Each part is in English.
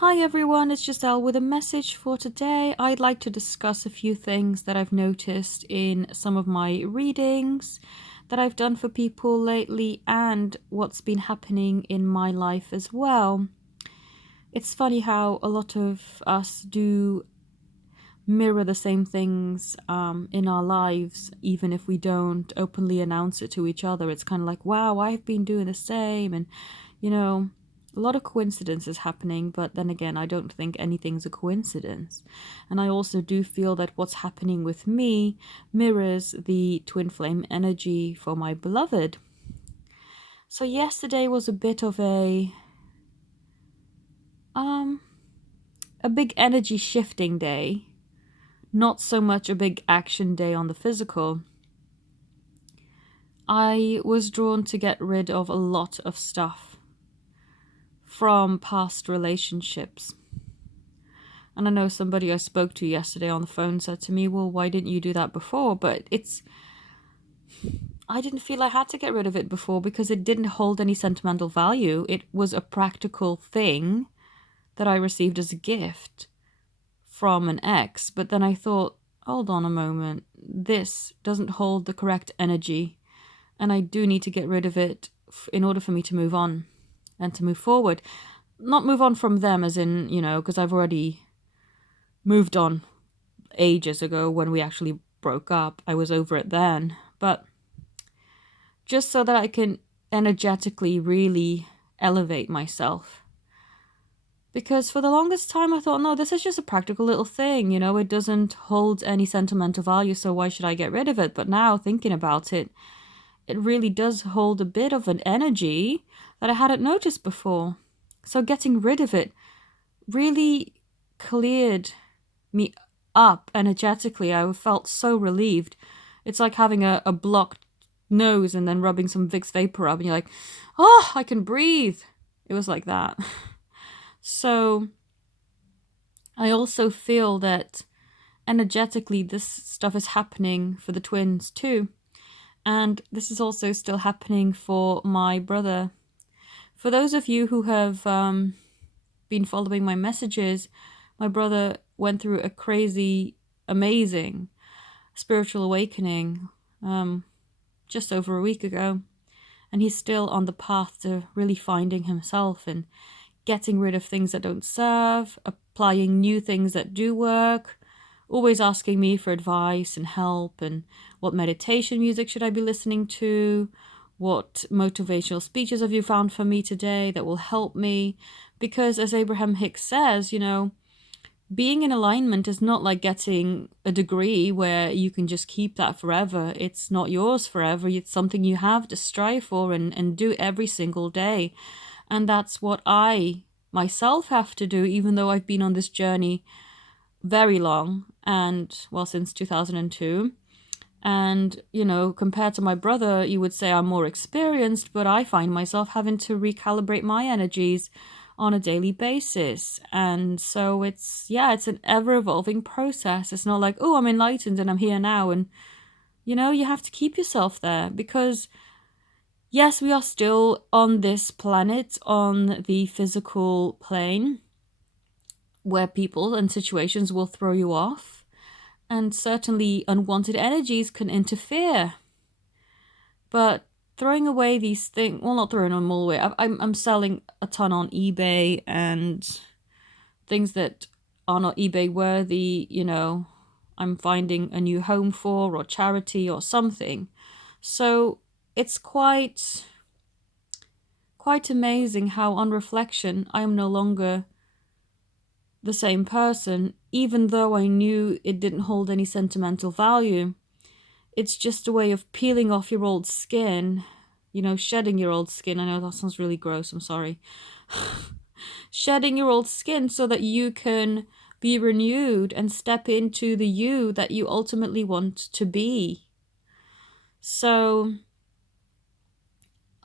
Hi everyone, it's Giselle with a message for today. I'd like to discuss a few things that I've noticed in some of my readings that I've done for people lately and what's been happening in my life as well. It's funny how a lot of us do mirror the same things in our lives, even if we don't openly announce it to each other. It's kind of like, wow, I've been doing the same, and you know, a lot of coincidences happening, but then again, I don't think anything's a coincidence. And I also do feel that what's happening with me mirrors the twin flame energy for my beloved. So yesterday was a bit of um a big energy shifting day, not so much a big action day on the physical. I was drawn to get rid of a lot of stuff from past relationships. And I know somebody I spoke to yesterday on the phone said to me, well, why didn't you do that before? But I didn't feel I had to get rid of it before because it didn't hold any sentimental value. It was a practical thing that I received as a gift from an ex. But then I thought, hold on a moment, this doesn't hold the correct energy. And I do need to get rid of it in order for me to move on and to move forward. Not move on from them as in, because I've already moved on ages ago when we actually broke up. I was over it then. But just so that I can energetically really elevate myself. Because for the longest time I thought, no, this is just a practical little thing, it doesn't hold any sentimental value, so why should I get rid of it? But now thinking about it, it really does hold a bit of an energy that I hadn't noticed before. So getting rid of it really cleared me up energetically. I felt so relieved. It's like having a blocked nose and then rubbing some Vicks Vapor Rub and you're like, oh, I can breathe. It was like that. So I also feel that energetically this stuff is happening for the twins too. And this is also still happening for my brother. For those of you who have been following my messages, my brother went through a crazy, amazing spiritual awakening just over a week ago. And he's still on the path to really finding himself and getting rid of things that don't serve, applying new things that do work, always asking me for advice and help and what meditation music should I be listening to, what motivational speeches have you found for me today that will help me? Because as Abraham Hicks says, being in alignment is not like getting a degree where you can just keep that forever. It's not yours forever. It's something you have to strive for and do every single day. And that's what I myself have to do, even though I've been on this journey very long and, well, since 2002. And, compared to my brother, you would say I'm more experienced, but I find myself having to recalibrate my energies on a daily basis. And so it's an ever evolving process. It's not like, oh, I'm enlightened and I'm here now. And, you have to keep yourself there because, yes, we are still on this planet, on the physical plane, where people and situations will throw you off. And certainly unwanted energies can interfere. But throwing away these things, well, not throwing them all away. I'm selling a ton on eBay and things that are not eBay worthy, I'm finding a new home for or charity or something. So it's quite amazing how on reflection I am no longer the same person, even though I knew it didn't hold any sentimental value. It's just a way of peeling off your old skin, shedding your old skin. I know that sounds really gross, I'm sorry. Shedding your old skin so that you can be renewed and step into the you that you ultimately want to be. So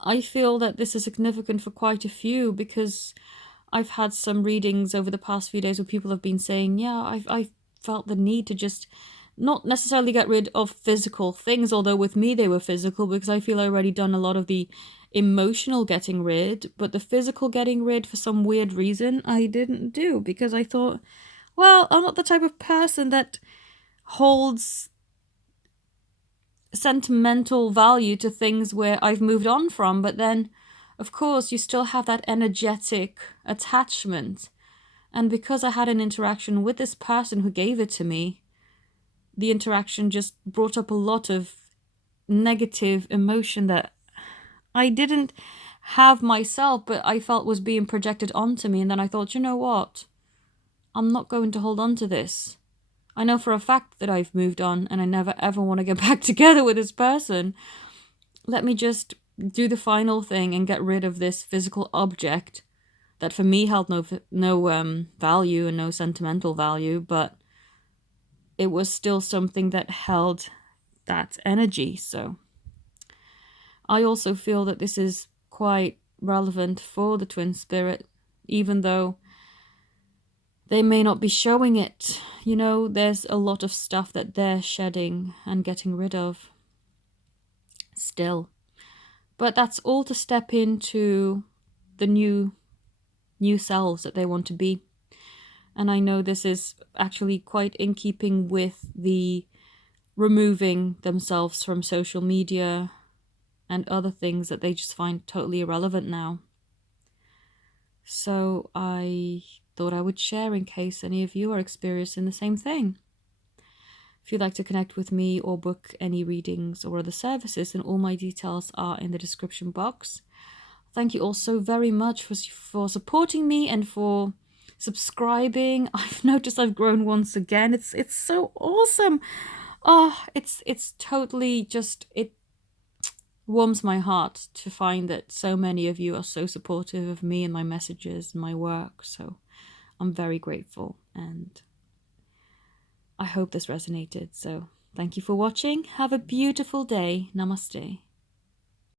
I feel that this is significant for quite a few because I've had some readings over the past few days where people have been saying, yeah, I felt the need to just not necessarily get rid of physical things, although with me they were physical because I feel I already done a lot of the emotional getting rid, but the physical getting rid for some weird reason I didn't do because I thought, well, I'm not the type of person that holds sentimental value to things where I've moved on from, but then of course you still have that energetic attachment. And because I had an interaction with this person who gave it to me, the interaction just brought up a lot of negative emotion that I didn't have myself, but I felt was being projected onto me. And then I thought, you know what? I'm not going to hold on to this. I know for a fact that I've moved on and I never ever want to get back together with this person. Let me just do the final thing and get rid of this physical object that for me held no value and no sentimental value, but it was still something that held that energy. So I also feel that this is quite relevant for the twin spirit, even though they may not be showing it. You know, there's a lot of stuff that they're shedding and getting rid of still. But that's all to step into the new selves that they want to be. And I know this is actually quite in keeping with the removing themselves from social media and other things that they just find totally irrelevant now. So I thought I would share in case any of you are experiencing the same thing. If you'd like to connect with me or book any readings or other services, then all my details are in the description box. Thank you all so very much for supporting me and for subscribing. I've noticed I've grown once again. It's so awesome. Oh, it's totally just, it warms my heart to find that so many of you are so supportive of me and my messages and my work. So I'm very grateful, and I hope this resonated. So thank you for watching. Have a beautiful day. Namaste.